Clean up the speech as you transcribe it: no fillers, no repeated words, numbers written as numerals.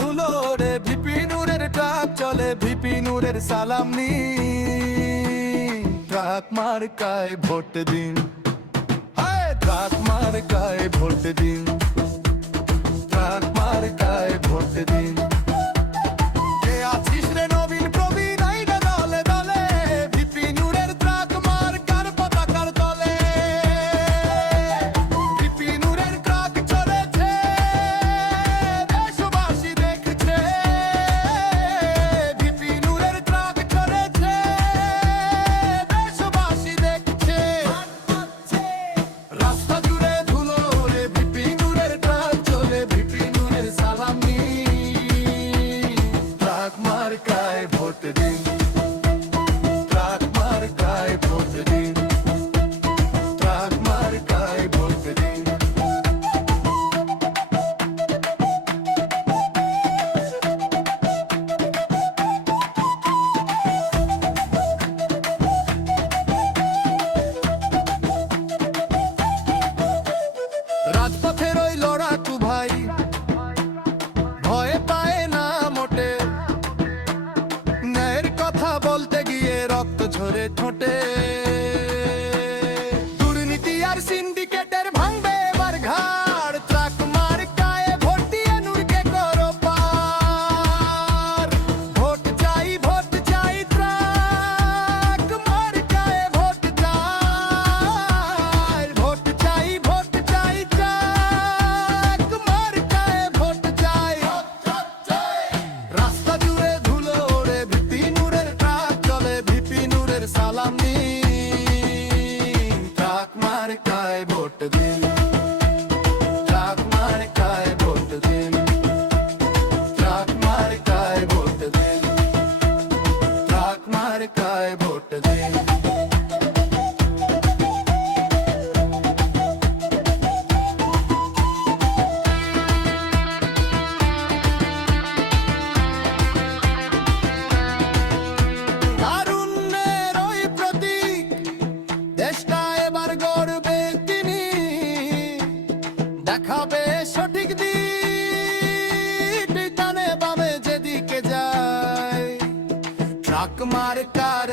ধুলো রে ভিপি নূরের ট্রাক চলে, ভিপি নূরের সালাম নি। ট্রাক মার্কায় ভোট দিন, ট্রাক মার্কায় ভোট দিন, ট্রাক মার্কায় ভোট দিন। কে আছিস রে নবীন প্রবীণ আইগা দলে দলে, ভিপি নূরের ট্রাক মার্কার পতাকার তলে। ভিপি নূরের ট্রাক চলেছে, দেশবাসী দেখছে। ভিপি নূরের ট্রাক চলেছে, দেশবাসী দেখছে। রাস্তা জুড়ে ধুলো রে ভিপি নূরের ট্রাক চলে, ভিপি নূরের সালাম নি। ট্রাক মার্কায় ভোট দিন, ট্রাক মার্কায় ভোট দিন, ট্রাক মার্কায় ভোট দিন। রাজপথের ওই লড়াকু ভাই ভয় পায় না মোটে, ন্যায়ের কথা বলতে গিয়ে রক্ত ঝরে ঠোঁটে। দুর্নীতি আর সিন্ডিকেটের ভাঙবে এবার ঘাড়, ট্রাক মার্কায় ভোট দিয়ে নূরকে করো পার। ভোট চাই ট্রাক মার্কায় ভোট চাই, ভোট চাই ট্রাক মার্কায় ভোট চাই। রাস্তা জুড়ে ধুলো রে ভিপি নূরের ট্রাক চলে, ভিপি নূরের সালাম নি। ট্রাক মার্কায় ভোট দিন, ট্রাক মার্কায় ভোট দিন, ট্রাক মার্কায় ভোট দিন, ট্রাক মার্কায় ভোট দিন। তারুণ্যের ওই প্রতীক দেশটা এবার গড়বে তিনি, দেখাবে সঠিক দিক, ডানে বামে যেদিকে যায়। Truck marker